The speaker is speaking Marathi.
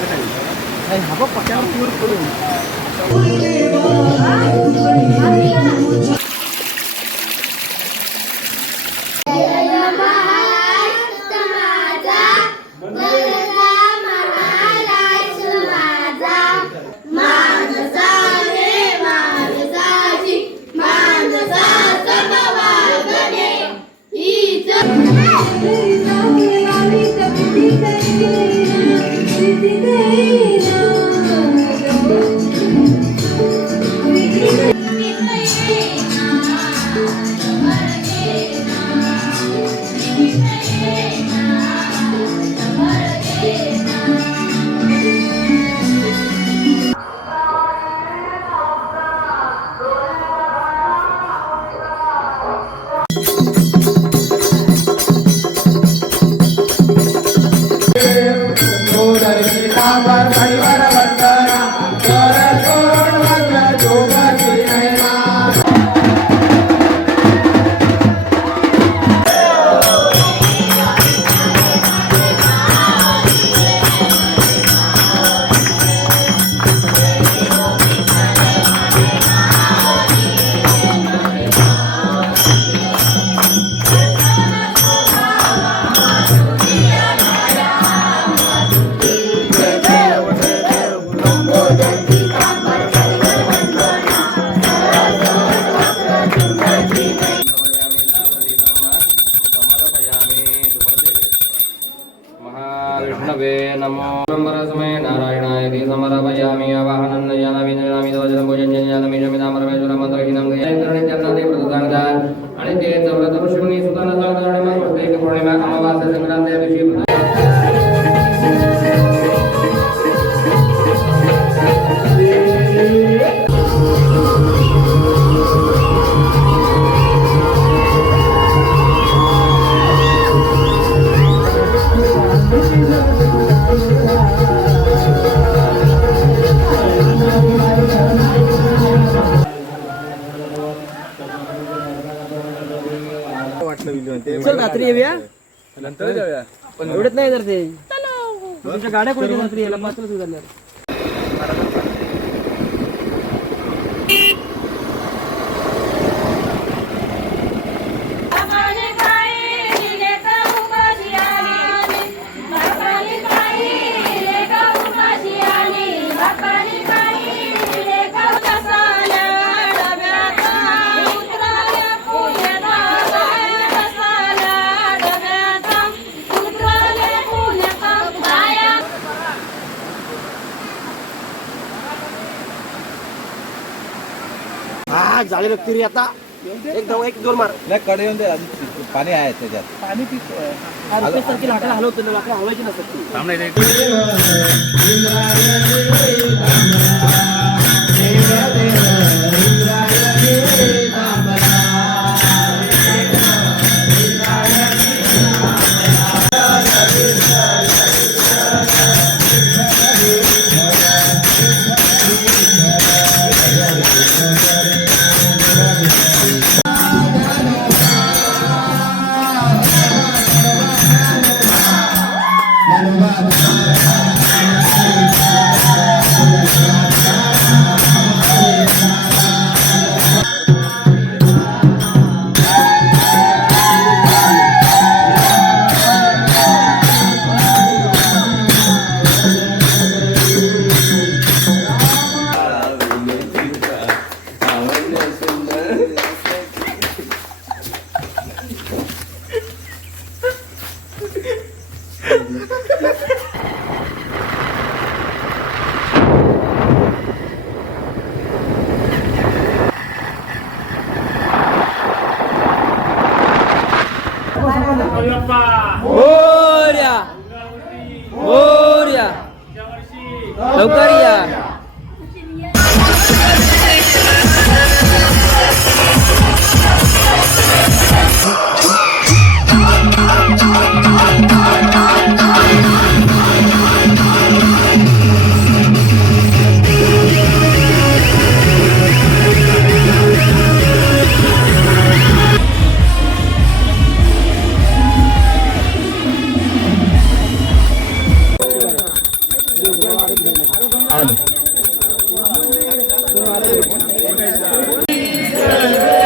हा बघ पक्यावर पूर पडून विष्णवे नमो परस्मै नारायणाय ते समर्पयामि आवाहनं नयामि नयामि दोजनं भोजनजन्यामि नमिनामरमेश्वर मंत्रहीनं गयेन्द्रणे चन्नते प्रदानदान आणि ते चौरथ पुष्पणी सुतन साधारण मग प्रत्येक पौर्णिमा अमावास्या संक्रांती विषयी चल रात्री येऊया नंतर जाऊया पण एवढत नाही तर ते तुमच्या गाड्या कोणत्या रात्री यायला मात्र सुधारणार झाले व्यक्ती रे आता एक दोन मार नाही कडे येऊन दे पाणी आहे त्याच्यात पाणी पितो सारखी लाकडं हलवतो लाकडं हलवायची नसतात लवकर या जय